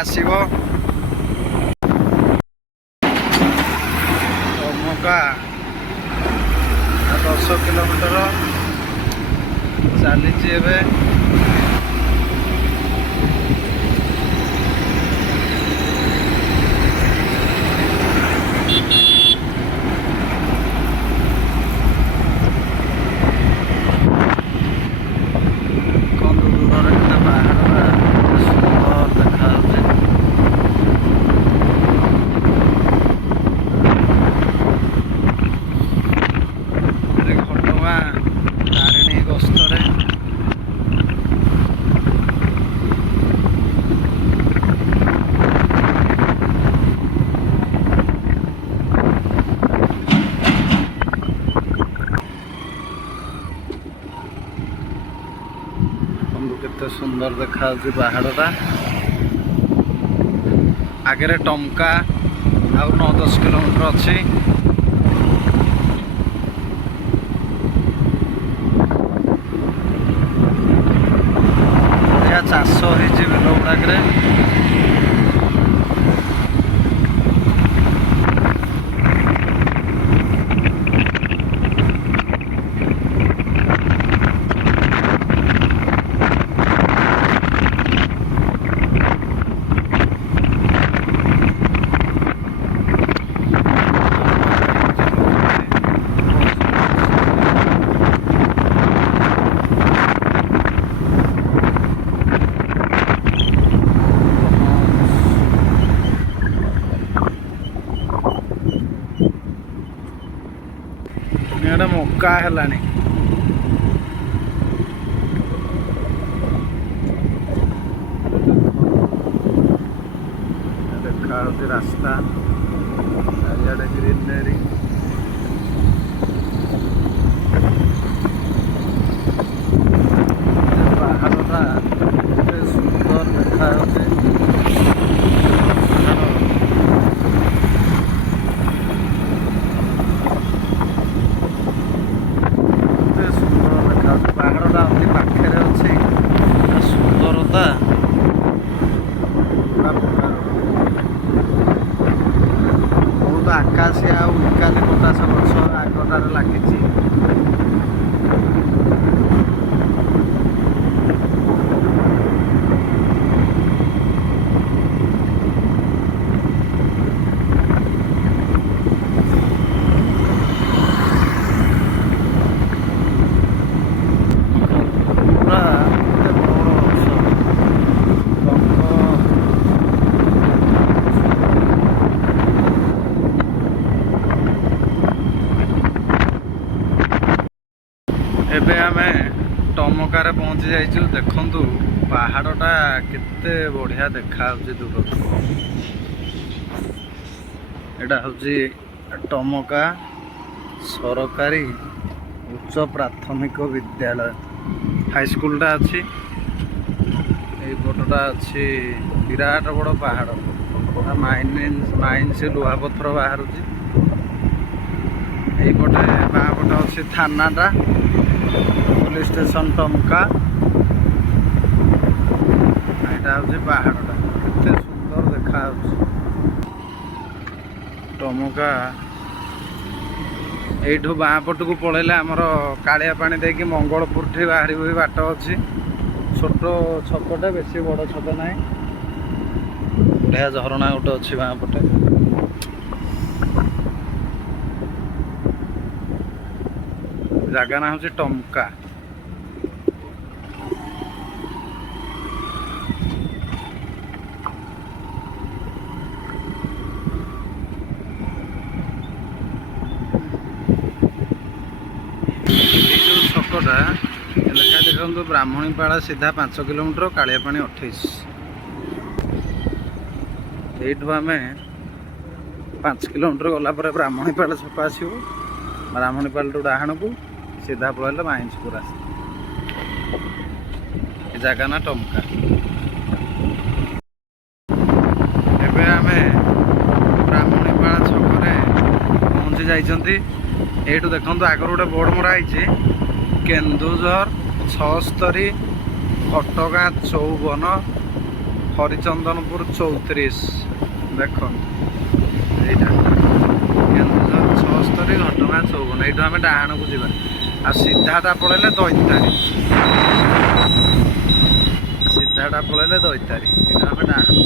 ଆସିବ। ଟମକା 10 କିଲୋମିଟର ଚାଲିଛି ଏବେ। କେତେ ସୁନ୍ଦର ଦେଖାଯାଉଛି ପାହାଡ଼ଟା। ଆଗରେ ଟମକା ଆଉ 9-10 କିଲୋମିଟର ଅଛି। ଏହା ଚାଷ ହେଇଛି ବିଲ ଗୁଡ଼ାକରେ। ଏଇଟା ମକା ହେଲାଣି। ଦେଖାଯାଉଛି ରାସ୍ତା, ଚାରିଆଡ଼େ ଗ୍ରୀନେରୀ। ପାହାଡ଼ଟା କେତେ ସୁନ୍ଦର ଦେଖାଯାଉଛି। ପାହାଡ଼ଟା ଅତି ପାଖରେ ଅଛି। ସୁନ୍ଦରତା ବହୁତ ଆକାଶିଆ ଆଉ ୟୁକାଲିପଟାସ ଗଛ ଆଗଟାରେ ଲାଗିଛି। ଏବେ ଆମେ ଟମକାରେ ପହଞ୍ଚି ଯାଇଛୁ। ଦେଖନ୍ତୁ ପାହାଡ଼ଟା କେତେ ବଢ଼ିଆ ଦେଖାଯାଉଛି ଦୂରରୁ। ଏଇଟା ହେଉଛି ଟମକା ସରକାରୀ ଉଚ୍ଚ ପ୍ରାଥମିକ ବିଦ୍ୟାଳୟ, ହାଇସ୍କୁଲଟା ଅଛି। ଏଇପଟଟା ଅଛି ବିରାଟ ବଡ଼ ପାହାଡ଼। ମାଇନ୍ସ ଲୁହାପଥର ବାହାରୁଛି। ଏଇପଟେ ବାଁ ପଟେ ଅଛି ଥାନାଟା, ପୋଲିସ ଷ୍ଟେସନ ଟମକା। ଏଇଟା ହେଉଛି ପାହାଡ଼ଟା, କେତେ ସୁନ୍ଦର ଦେଖାଯାଉଛି ଟମକା। ଏଇଠୁ ବାଁ ପଟକୁ ପଳେଇଲେ ଆମର କାଳିଆ ପାଣି ଦେଇକି ମଙ୍ଗଳପୁରଠି ବାହାରିବ ବାଟ ଅଛି। ଛୋଟ ଛକଟେ, ବେଶୀ ବଡ଼ ଛକ ନାହିଁ। ବଢ଼ିଆ ଝରଣା ଗୋଟେ ଅଛି ବାଁ ପଟେ। ଜାଗା ନାଁ ହେଉଛି ଟମକା। ଏଇ ଯେଉଁ ଛକଟା ଲେଖା ଦେଖନ୍ତୁ ବ୍ରାହ୍ମଣୀପାଳ ସିଧା 5 କିଲୋମିଟର, କାଳିଆପାଣି 28। ଏଇଠୁ ଆମେ 5 କିଲୋମିଟର ଗଲା ପରେ ବ୍ରାହ୍ମଣୀପାଳ ଛକ ଆସିବ। ବ୍ରାହ୍ମଣୀପାଳଠୁ ଡାହାଣକୁ ସିଧା ପଳେଇଲେ ମାଇନ୍ସପୁର ଆସିବ। ଏ ଜାଗା ନା ଟମକା। ଏବେ ଆମେ ବ୍ରାହ୍ମଣୀପାଳ ଛକରେ ପହଞ୍ଚି ଯାଇଛନ୍ତି। ଏଇଠୁ ଦେଖନ୍ତୁ ଆଗରୁ ଗୋଟେ ବୋର୍ଡ଼ ମରା ହେଇଛି, କେନ୍ଦୁଝର 76, ଘଟଗାଁ 54, हरिचंदनपुर 34 देख यहाँ केन्दुझर 76 घटगाँ 54 यू आम डाण को जा सीधाटा पड़े दैतारी सीधाटा पड़े दैतारी यू आम डाण को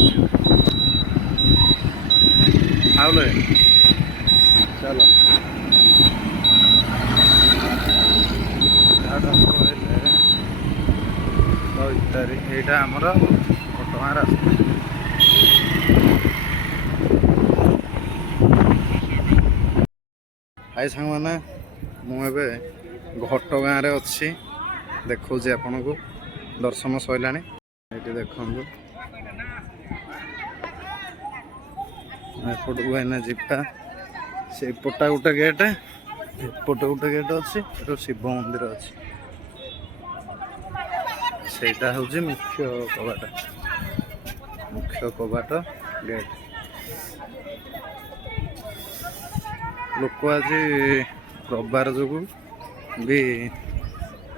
चलो दैतारी यहाँ आमर घटगाँ रास्ता हाय सांग मैंने मुझे घटगाँ रे अच्छी देखा आपण को दर्शन सैला ये देखु एपट को एने जीवा से पटा गोटे गेट एपटे गोटे गेट अच्छी शिव मंदिर अच्छी सेटा हूँ मुख्य कबाट गेट लोक आज रविवार जो भी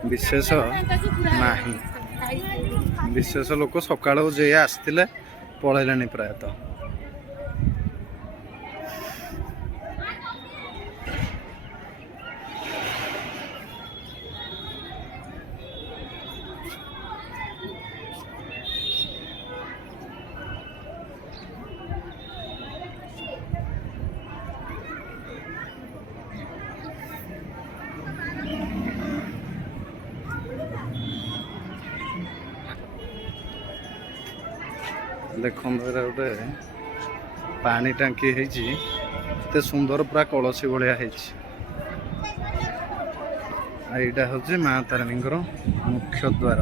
विशेष नहीं विशेष लोक सकाल जे आसते पलैले प्रायतः देखो गोटे पानी टांकी है सुंदर पूरा कलसी भाया यहाँ हूँ माँ तारिणी मुख्य द्वार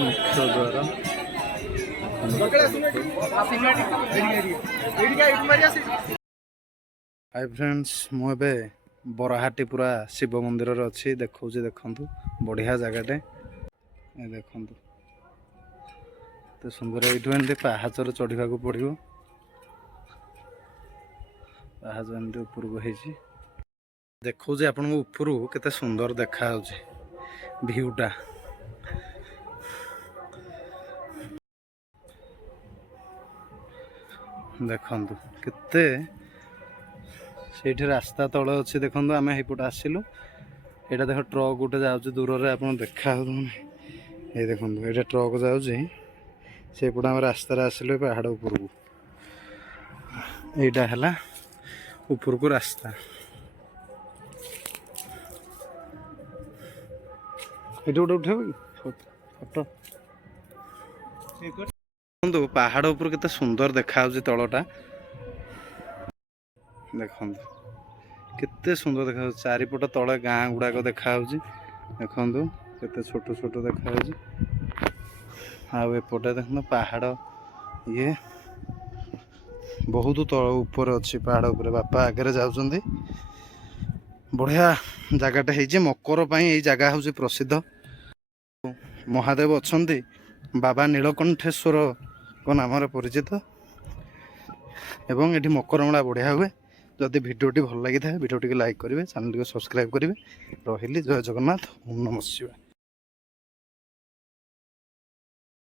मुख्य द्वार हाय फ्रेंड्स मुझे बराहाटी पूरा शिव मंदिर अच्छी देखा देखु बढ़िया जगहटे देखु तो सुंदर ये पहाचर चढ़ा पड़ो पहाच एमती उपरको देखा आपण ऊपर केते सुंदर देखा भ्यूटा देखु केते से रास्ता तल अच्छे देखो आम यपटे आसलु यहाँ देख ट्रक गोटे जाऊँ दूर से आप देखा ये देखो ये ट्रक जाऊँ से आम रास्तार आसलु पहाड़ उपर को यहाँ है उपर को रास्ता ये गोटे उठे फोटो देखो पहाड़ उपर केते सुंदर देखा तलटा देखो केते सुंदर देखा चारिपट तले गाँ गुड़ाक देखा देखु केते छोट छोट देखा आउपटे देख पहाड़ ये बहुत तल ऊपर अच्छी पहाड़ उपर बापा आगे जाऊँच बढ़िया जगहटे है मकर यही जगह हूँ प्रसिद्ध महादेव अच्छा बाबा नीलकंठेश्वर को नाम परिचित एवं ये मकरमेला बढ़िया हुए जदि भिडियोटी भल लगी था भिडियोटी लाइक करेंगे चैनल को सब्सक्राइब करेंगे रही जय जगन्नाथ ओम नमः शिवाय।